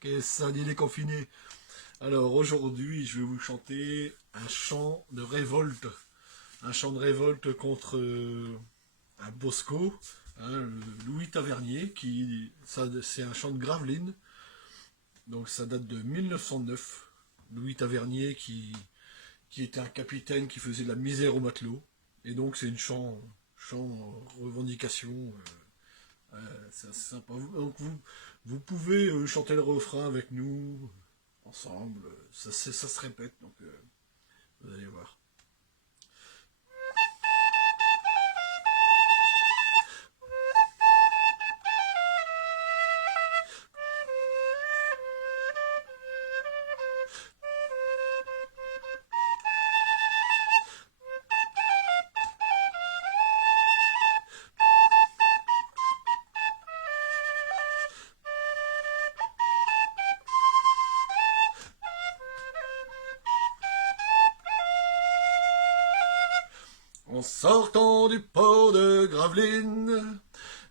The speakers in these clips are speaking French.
Qu'est-ce ça dit les confinés? Alors aujourd'hui, je vais vous chanter un chant de révolte. Un chant de révolte contre un Bosco, hein, Louis Tavernier, c'est un chant de Gravelines. Donc ça date de 1909. Louis Tavernier qui était un capitaine qui faisait de la misère aux matelots. Et donc c'est une chant revendication. C'est sympa. Donc vous pouvez chanter le refrain avec nous, ensemble. Ça se répète, donc vous allez voir. En sortant du port de Gravelines,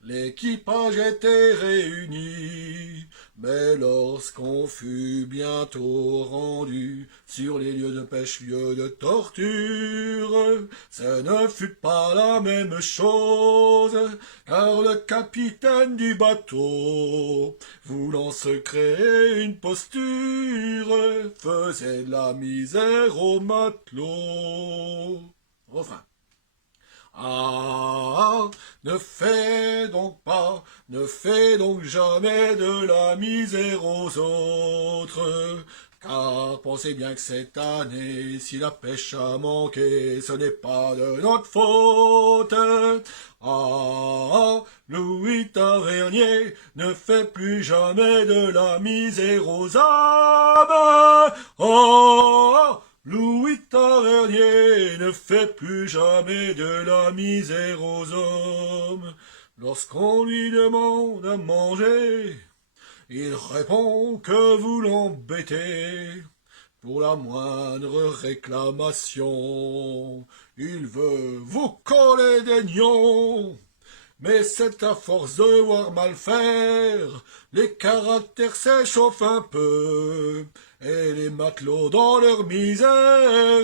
l'équipage était réuni, mais lorsqu'on fut bientôt rendu sur les lieux de pêche, lieux de torture, ce ne fut pas la même chose, car le capitaine du bateau, voulant se créer une posture, faisait de la misère aux matelots. Refrain. Ah, ne fais donc jamais de la misère aux autres, car pensez bien que cette année, si la pêche a manqué, ce n'est pas de notre faute. Ah, Louis Tavernier, ne fais plus jamais de la misère aux hommes. Oh, Louis Tavernier ne fait plus jamais de la misère aux hommes. Lorsqu'on lui demande à manger, il répond que vous l'embêtez. Pour la moindre réclamation, il veut vous coller des nions. Mais c'est à force de voir mal faire, les caractères s'échauffent un peu, et les matelots dans leur misère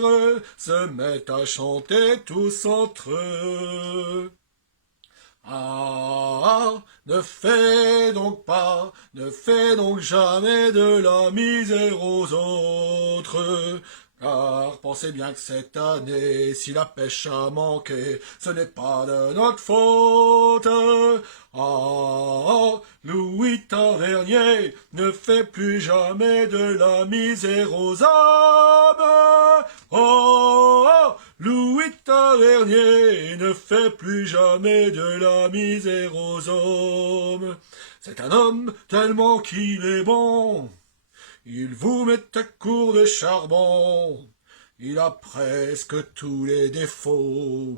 se mettent à chanter tous entre eux. Ah, ne fais donc jamais de la misère aux autres, car pensez bien que cette année, si la pêche a manqué, ce n'est pas de notre faute. Ah, Louis Tavernier ne fait plus jamais de la misère aux hommes. Oh, Louis Tavernier ne fait plus jamais de la misère aux hommes. C'est un homme tellement qu'il est bon. Il vous met à court de charbon. Il a presque tous les défauts,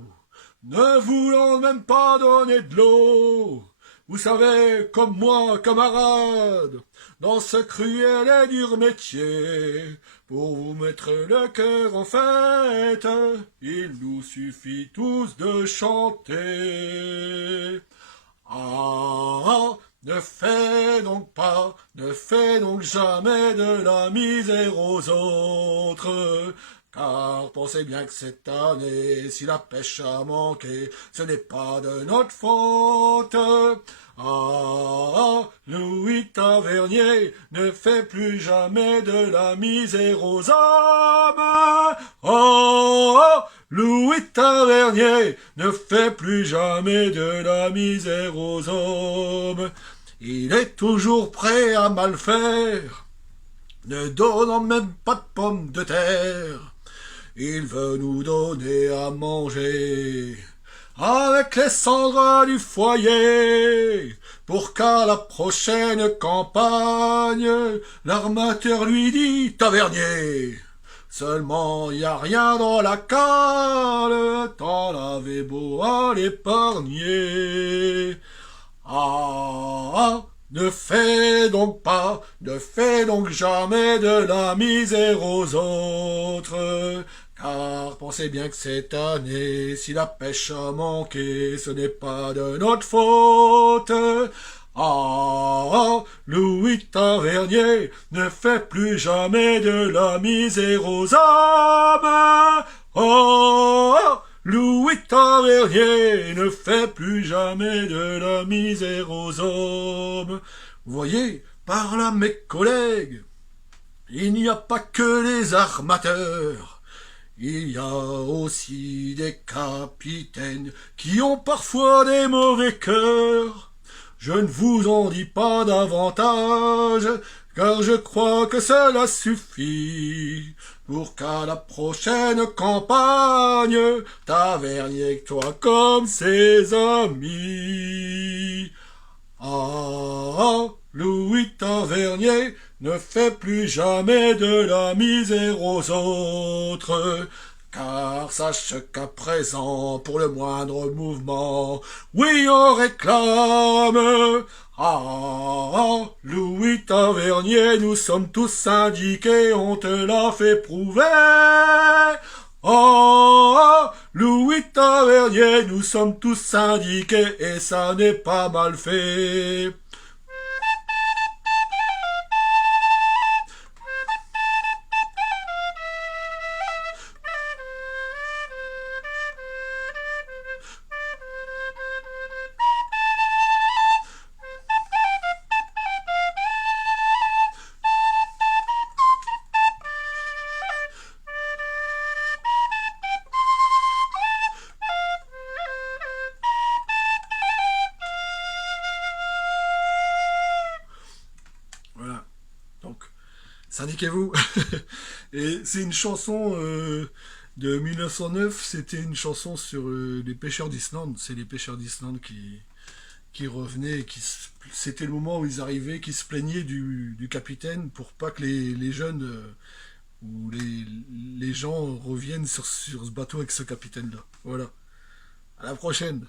ne voulant même pas donner de l'eau. Vous savez, comme moi, camarade, dans ce cruel et dur métier, pour vous mettre le cœur en fête, il nous suffit tous de chanter. Ah, ne fais donc jamais de la misère aux autres, car pensez bien que cette année, si la pêche a manqué, ce n'est pas de notre faute. Ah, Louis Tavernier ne fait plus jamais de la misère aux hommes. Oh, Louis Tavernier ne fait plus jamais de la misère aux hommes. Il est toujours prêt à mal faire, ne donnant même pas de pommes de terre. Il veut nous donner à manger avec les cendres du foyer, pour qu'à la prochaine campagne, l'armateur lui dit « Tavernier, seulement y a rien dans la cale, t'en avais beau à l'épargner. » Ah, ne fais donc jamais de la misère aux autres, car pensez bien que cette année, si la pêche a manqué, ce n'est pas de notre faute. Ah, Louis Tavernier ne fait plus jamais de la misère aux hommes. Ah, Louis Tavernier ne fait plus jamais de la misère aux hommes. Vous voyez, par là mes collègues, il n'y a pas que les armateurs. Il y a aussi des capitaines qui ont parfois des mauvais cœurs. Je ne vous en dis pas davantage, car je crois que cela suffit pour qu'à la prochaine campagne, Tavernier que toi comme ses amis. Ah, Louis Tavernier ne fait plus jamais de la misère aux autres, car sache qu'à présent, pour le moindre mouvement, oui, on réclame. Ah, Louis Tavernier, nous sommes tous syndiqués, on te l'a fait prouver. Ah, Louis Tavernier, nous sommes tous syndiqués, et ça n'est pas mal fait. Voilà. Donc, syndiquez-vous. Et c'est une chanson de 1909. C'était une chanson sur les pêcheurs d'Islande. C'est les pêcheurs d'Islande qui revenaient. C'était le moment où ils arrivaient, qui se plaignaient du capitaine pour pas que les jeunes ou les gens reviennent sur ce bateau avec ce capitaine-là. Voilà. À la prochaine.